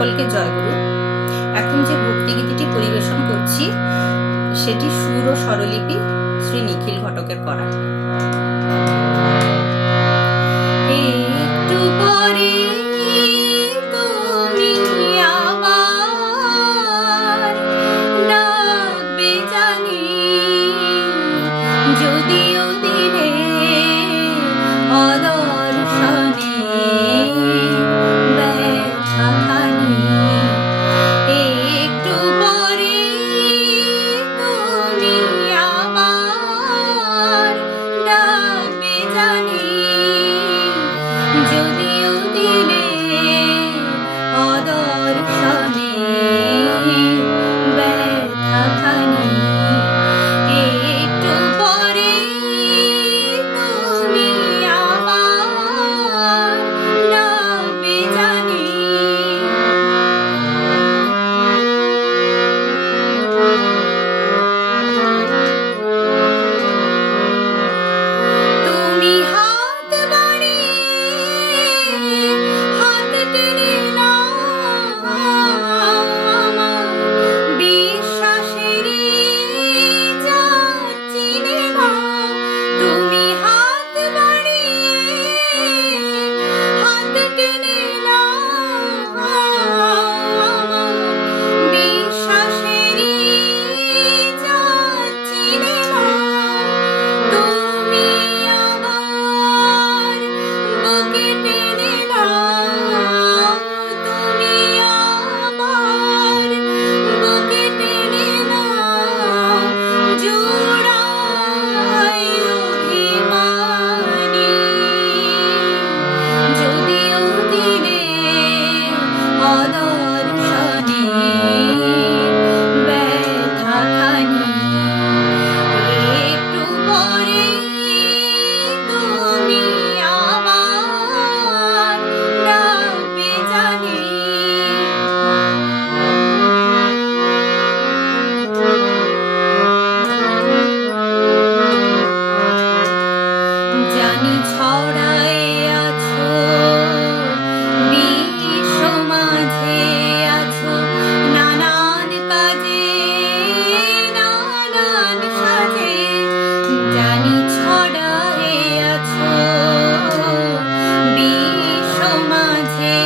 সকলকে জয়গুরু। এখন যে ভক্তিগীতিটি পরিবেশন করছি সেটি সুর ও স্বরলিপি শ্রী নিখিল ঘটকের করা। একটু পরে তুমি আবার ডাকবে জানি, যদিও দিনে অদর্শনে ব্যথাখানি। একটু পরে তুমি আবার ডাকবে জানি, যদিও দিনে অদর্শনে ব্যথাখানি। একটু পরে তুমি আবার ডাকবে জানি। তুমি হাত বাড়িয়ে হাত টেনে নাও আমার বিশ্বাসেরই জাত চিনে নাও। তুমি হাত বাড়িয়ে হাত টেনে নাও আমার বিশ্বাসেরই জাত চিনে নাও। তুমি আবার বুকে টেনে নাও, তুমি আবার বুকে টেনে নাও, জোড়াই অভিমানী, যদিও দিনে অদর্শনে ব্যথাখানি। একটু পরে তুমি আবার ডাকবে জানি। জানি ছড়ায় আছো বিশ্ব মাঝে, আছো নানান কাজে নানান সাজে। জানি ছড়ায় আছো বিশ্ব মাঝে,